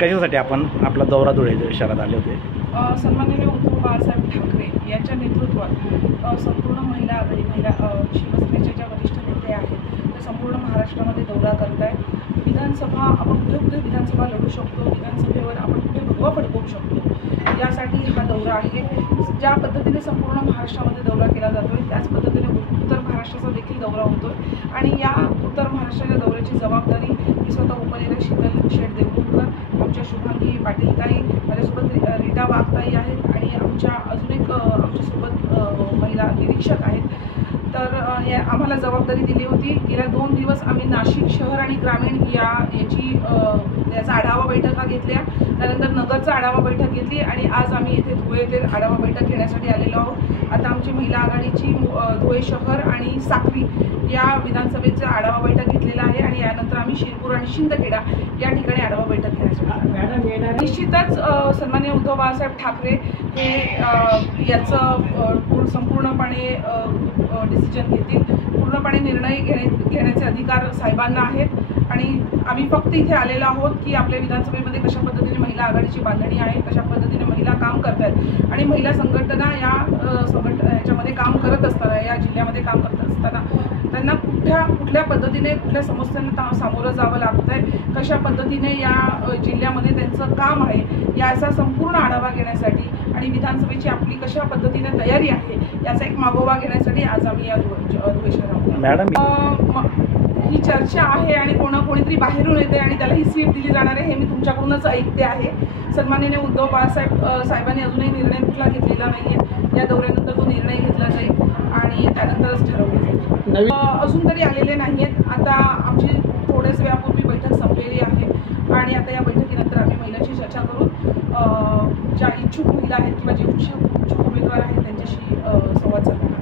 कशासाठी आपण आपला दौरा धुळे शहरात आले होते? सन्माननीय उद्धव बाळासाहेब ठाकरे यांच्या नेतृत्वात संपूर्ण महिला आघाडी शिवसेनेच्या ज्या वरिष्ठ नेते आहेत ते संपूर्ण महाराष्ट्रामध्ये दौरा करत आहेत। विधानसभा आपण कुठे विधानसभा लढू शकतो, विधानसभेवर आपण कुठे भगवा फडकवू शकतो, यासाठी हा दौरा आहे। ज्या पद्धतीने संपूर्ण महाराष्ट्रामध्ये दौरा केला जातोय त्याच पद्धतीने उत्तर महाराष्ट्राचा देखील दौरा होतोय आणि या उत्तर महाराष्ट्राच्या दौऱ्याची जबाबदारी मी स्वतः उपनिरीक्षक शीतल शेठ देवकर, आमच्या शुभांगी पाटीलताई, माझ्यासोबत रीटा वाघताई आहेत आणि आमच्या अजून एक आमच्यासोबत महिला निरीक्षक आहेत। तर आम्हाला जबाबदारी दिली होती। गेल्या 2 दिवस आम्ही नाशिक शहर आणि ग्रामीण याचा आढावा बैठका घेतल्या, त्यानंतर नगरचा आढावा बैठक घेतली आणि आज आम्ही येथे धुळे येथे आढावा बैठक घेण्यासाठी आलेलो आहोत। आता आमची महिला आघाडीची धुळे शहर आणि साक्री या विधानसभेचा आढावा बैठक घेतलेला आहे आणि यानंतर आम्ही शिरपूर आणि शिंदखेडा या ठिकाणी आढावा बैठक घेण्यासाठी। निश्चितच सन्माननीय उद्धव बाळासाहेब ठाकरे हे याचं संपूर्णपणे डिसिजन घेतील, पूर्णपणे निर्णय घेण्याचे अधिकार साहेबांना आहेत आणि आम्ही फक्त इथे आलेलो आहोत की आपल्या विधानसभेमध्ये कशा पद्धतीने महिला आघाडीची बांधणी आहे, कशा पद्धतीने महिला काम करत आहेत आणि महिला संघटना याच्यामध्ये काम करत असताना, या जिल्ह्यामध्ये काम करत असताना त्यांना कुठल्या पद्धतीने कुठल्या समस्यांना सामोरं जावं लागतं आहे, कशा पद्धतीने या जिल्ह्यामध्ये त्यांचं काम आहे याचा संपूर्ण आढावा घेण्यासाठी आणि विधानसभेची आपली कशा पद्धतीने तयारी आहे याचा एक मागोवा घेण्यासाठी आज आम्ही या धुळे शहरात मॅडम ही चर्चा आहे आणि कोणीतरी बाहेरून येते आणि त्याला ही सीट दिली जाणार आहे हे मी तुमच्याकडूनच ऐकते आहे। सन्माननीय उद्धव साहेबांनी अजूनही निर्णय कुठला घेतलेला नाही आहे, या दौऱ्यानंतर तो निर्णय घेतला जाईल आणि त्यानंतरच ठरवलं जाईल। अजून तरी आलेले नाही आहेत। आता आमची थोड्याच वेळापूर्वी बैठक संपलेली आहे आणि आता या बैठकीनंतर आम्ही महिलांची चर्चा करून ज्या इच्छुक महिला आहेत किंवा जे इच्छुक उमेदवार आहेत त्यांच्याशी संवाद साधणार।